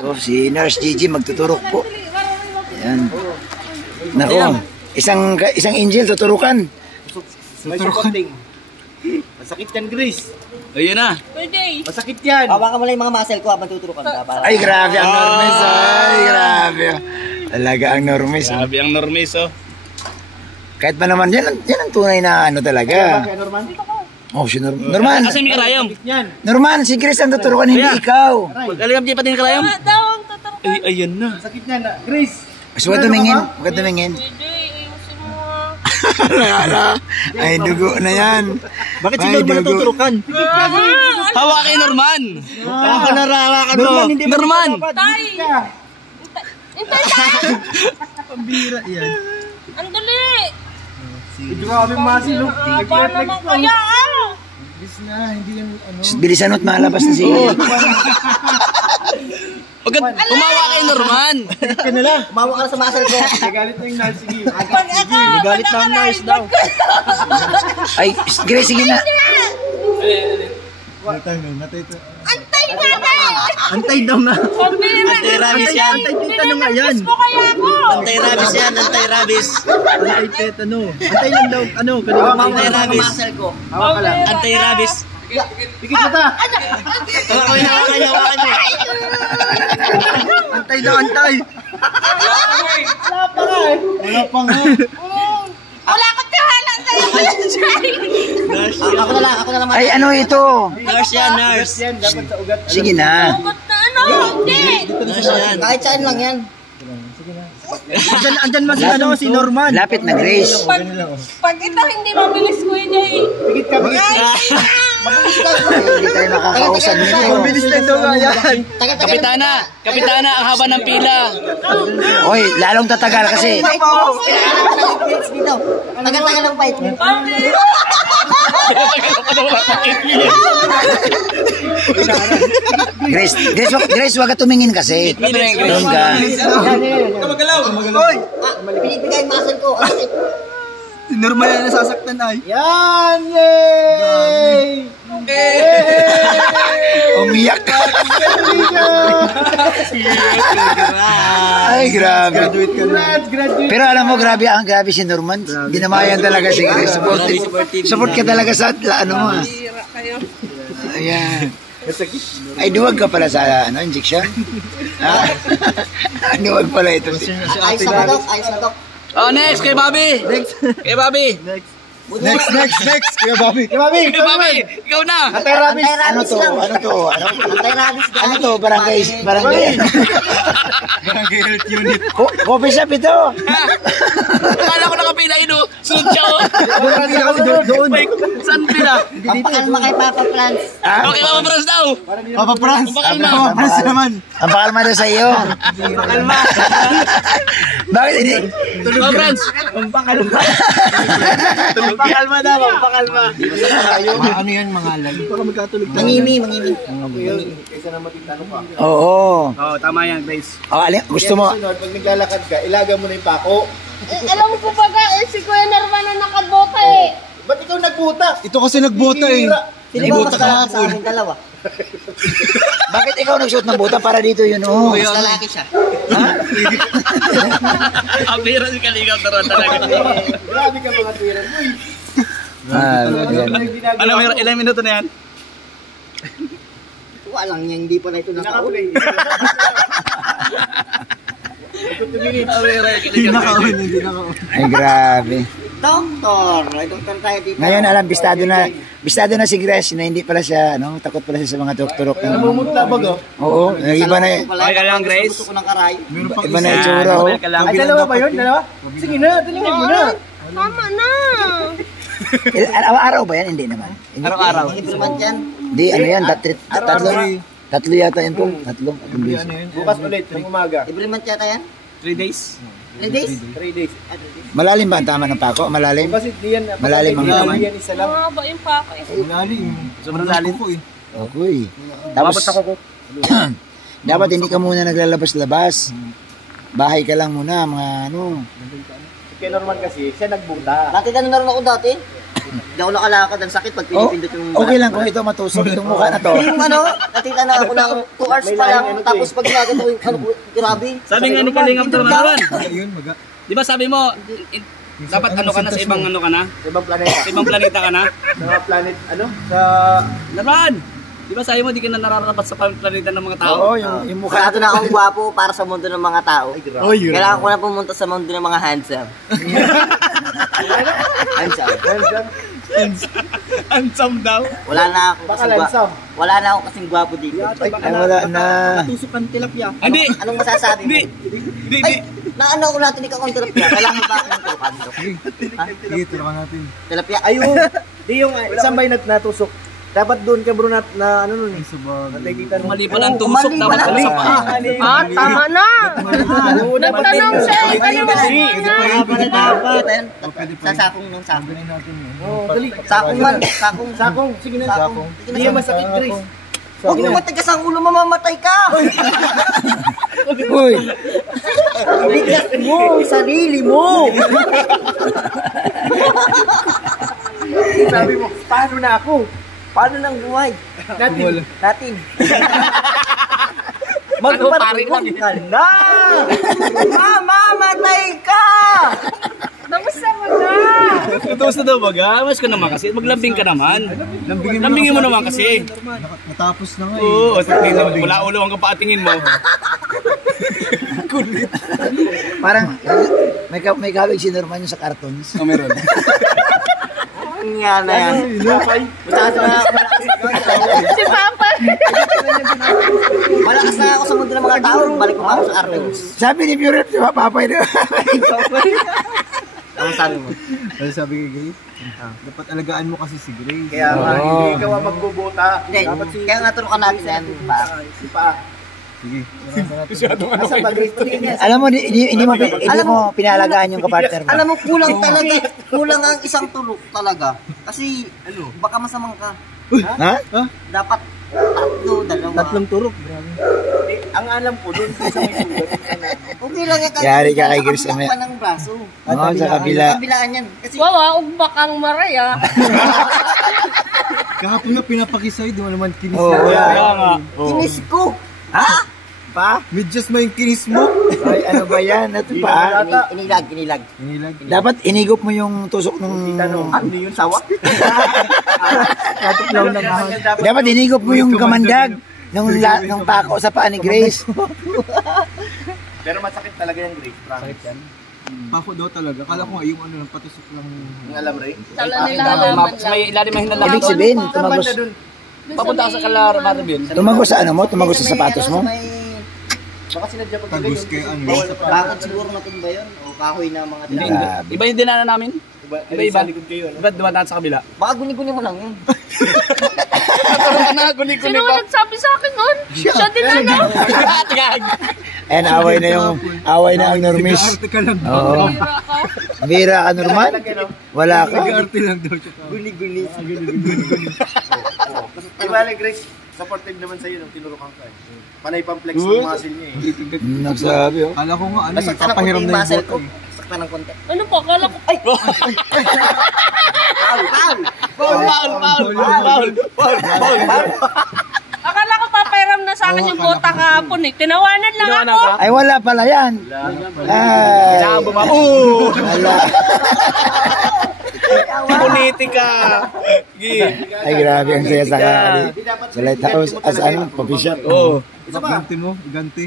So, si Nurse Gigi magtuturok po. Ayan. Nako, isang angel tuturukan. Tuturukan. Masakit yan, Grace. Ayun na. Masakit yan. Hawakan mo lang yung mga muscle ko habang tuturukan ka. Ay, grabe ang Normis. Ay, grabe. Talaga ang Normis. Grabe ang Normis, oh. Kahit pa naman, yan ang tunay na ano talaga. Norman? Oh, si Norman. Kasi may karayom. Norman, si Grace ang tuturukan, hindi ikaw. Alam niya pa din karayom? Ay, ayun na. Masakit yan, Grace. Mas huwag tumingin. Huwag tumingin. Ay, dugo na yan. Bakit si Norman tuturukan? Hawa kay Norman. Hawakan na hawakan mo. Norman. Tay! Intay tayo! Pambira yan. Andali! Grabe masil. Haba naman kaya Bis na, hindi yung ano. Bilisan mo't malabas na siya. Umawa kay Norman. Ka na lang. Umawa ka na sa muscle ko. Nagalit na yung nurse. Sige. Pag ako! Nagalit na ang nurse daw. Ay, Grace, sige na. Natay ito. Antay nga tayo! Antay daw na. Pambira! Anti-rabies yan. Antay nga yan. Gusto kaya ako! Anti-rabies yan. Anti-rabies. Antay tetano. Antay lang daw. Ano? Anti-rabies. Muscle ko. Hawak ka lang. Anti-rabies. Pikit na ta. Hawakan niyo. Antay daw, antay. Wala pa nga. Wala akong tiwala sa'yo! Ako na lang. Ay, ano ito? Nurse yan, nurse. Yan, dapat sa ugat. Sige na. Ugot na ano? Hindi! Nurse yan. Kahit saan lang yan. Andyan man si Norman. Lapit na, Grace. Pag ito hindi mabilis ko yun eh. Pikit ka, pikit ka. Hindi tayo nakakausad nito. Mabilis lang daw nga yan. Kapitana, ang haba ng pila. Oy, lalong tatagal kasi. Dito. Tagal-tagal ng fight. Grace, wag ka tumingin kasi. Doon ka. Hoy! Pinipigay yung muscle ko. Si Norman na nasasaktan ay. Yan! Yay! Umiyak ka. Ay, grabe. Graduate ka na. Graduate. Pero alam mo, grabe si Norman. Dinamayan talaga si Grace. Support ka talaga sa ano mo. Ayan. Ay, duwag ka pala sa injection. Duwag pala ito. Ayos na ba, Dok? Ayos na, Dok. Oh, next, kay Bobby. Kay Bobby. Next. Kaya Bobby. Kay Bobby, ikaw na. Anti-rabies. Ano to? Anti-rabies dahil. Ano to? Barangay. Barangay Health Unit. Coffee shop ito. Akala ko nakapila ino. Sunod siya, oh. Doon. Saan pila? Pampakalma kay Papa Franz. Okay, Papa Franz daw. Papa Franz. Pampakalma. Papa Franz naman. Ang pakalma daw sa iyo. Pampakalma. Bakit hindi? Papa Franz. Pampakalma daw. Pampakalma. Ano yan, mga alam? Baka magkatulog tayo. Mangimi. Kaysa na matitano ka. Oo. Oh, tama yan, Grace. Oh, gusto mo? Sunod, pag naglalakad ka, ilaga mo na yung pako. Alam ko pa si Kuya Norman na nakabota eh. Ba't ikaw nagbuta? Ito kasi nagbuta eh. Sino ba mas lalaki sa amin dalawa? Bakit ikaw nagsuot ng buta para dito yun? Oh. Mas lalaki siya. Abira si Kaligaw talaga. Grabe ka mga tiran mo eh. Ano, ilang minuto na yan? Walang niya, hindi pala ito nakauli. Hindi nakaon. Ay, grabe. Doktor! Ay, doktor tayo dito. Ngayon alam, bistado na si Grace na hindi pala siya, takot pala siya sa mga doktorok. Namumutla ba go? Oo, iba na Okay ka lang, Grace? Gusto ko ng karay. iba na itsura. Oh. Ay, dalawa ba yun? Dalawa? Sige na, talingin mo na. Tama na. Araw-araw ba yan? Hindi naman. Araw-araw. Improvement yan. Hindi, ano yan, tatlo yata yun po. Tatlo. Bukas ulit, ng umaga. Improvement yata yan? 3 days. 3 days? 3 days. Malalim ba ang tama ng pako? Malalim? Kasi diyan, Malalim ang laman. Yan isa lang. Mahaba yung pako eh. Malalim. Sobrang lalim po eh. Okay. Tapos, dapat hindi ka muna naglalabas-labas. Bahay ka lang muna, mga ano. Kay Norman kasi, siya nagbuta. Dati ganun na rin ako dati. Hindi ako nakalakad. Ang sakit pag Oh, pinipindot yung okay lang kung ito matusok itong mukha na to. Yung ano, natita na ako ng 2 hours pa lang. Tapos pag ginagawa ko, ano, grabe. Sabi nga ni Kalingap naman. Yun, maga. Di ba sabi mo, dapat ano ka na sa ibang ano ka na? Ibang planeta. Sa ibang planeta ka na? Sa planet, ano? Sa... Naman! Di ba sabi mo, di ka na nararapat sa planeta ng mga tao? Oo, yung mukha Mukha na akong gwapo para sa mundo ng mga tao. Oh, yun. Kailangan ko na pumunta sa mundo ng mga handsome. Handsome. Handsome daw. Wala na ako kasing handsome. Wala na ako kasing gwapo dito. ay wala na. Tusukan tilapia. Hindi! Anong masasabi mo? Hindi! Hindi! Ay, naano ko natin ikakontrapya. Kailangan ba akong turukan to? Sige, tulakan natin. Tilapia. Ayun! Di yung isang bay natusok. Dapat doon ka bro na ano nun eh. Nakikita Mali pala ang tusok. Dapat pala sa paa. Ah, tama na. Nagtanong siya. Sasakong ng sakong. Oo, dali. Sakong man. Sakong. Sakong, sige na. Sakong. Hindi yan masakit, Grace. Huwag mo matigas ang ulo, mamamatay ka. Uy, Bigas mo, sarili mo. Sabi mo, paano na ako? Paano nang buhay? Natin. pare lang Magpatuloy ka na. Mamamatay ka. Namusta mo na? Tutos na daw baga. Mas ka naman kasi. Maglambing ka naman. Lambingin mo naman kasi. Natapos na nga eh. Oo. Wala ulo ang kapatingin mo. parang may kawig si Norman yung sa cartoons. Oh, meron. Ang yan na yan. Si Papa. Malakas na ako sa mundo ng mga tao. Balik ko pa ako sa Artemis. Sabi ni Pure, di ba, Papay na? Ano sabi mo? Ano sabi kay Grace? Dapat alagaan mo kasi si Grace. Kaya nga, hindi ikaw ang magbubuta. Hindi, kaya nga turukan natin yan. Sige. Masyadong ano kayo. Alam mo, hindi mo pinalagaan yung kapartner mo. Alam mo, kulang talaga. Kulang ang isang tulok talaga. Kasi, baka masamang ka. Ha? Dapat tatlo, dalawa. Tatlong turok. Grabe. Ang alam ko doon sa may sugat. Okay lang yan. Yari ka kay Grace, Sa ng braso. Oo, sa kabila. Kabilaan yan. Kasi, Wawa, ugbakang maraya. Kahapon nga pinapakisay, di mo naman kinis. Oo, Kaya nga. kinis ko. Pa? Medyas mo yung kinis mo. Ay, ano ba yan? Ito pa? Inilag. Inilag. Dapat inigop mo yung tusok ng... Ano yun, sawa? Katuklaw na mahal. Dapat inigop mo yung kamandag ng pako sa paa ni Grace. Pero masakit talaga yung Grace. Sakit yan. Pako daw talaga. Kala ko nga yung ano lang, patusok lang. Ang alam rin. Sala nila halaman lang. May ilalim na hinalaman. Ibig sabihin, tumagos. Papunta ka sa Kalaramaran yun. Tumagos sa ano mo? Tumagos sa sapatos mo? Baka sinadya pag Tagus kay ano. Eh, bakit siguro natin ba yun? O kahoy na mga Hindi, tila? Grabe. Iba yung dinaanan namin. Iba. Iba dumaan natin sa kabila. Baka guni-guni mo lang yun. Natulog ka na, guni-guni Sino pa. nagsabi sa akin nun? Siya din ano? And away na ang normis. Arte ka lang. Oo. Bira ka, Norman? Wala ka. Arte lang daw siya. Guni-guni. Diba, Grace? Supportive naman sa'yo nung tinurukan ka eh. Panay pang flex ng muscle niya eh. Nagsabi, oh. Kala ko nga ano eh, Nasaktan ng konti papahiram yung na yung muscle bota ko. eh. Saktan ng konti. Ano pa? Kala ko. Ay! Akala ko papairam na sa akin yung bota kahapon eh. Tinawanan lang ako. Ay, wala pala yan. Ay, wala. Politika. Ay, grabe ang saya sa kali. Sa lighthouse, as ano, coffee shop. Oo. Ganti mo, ganti.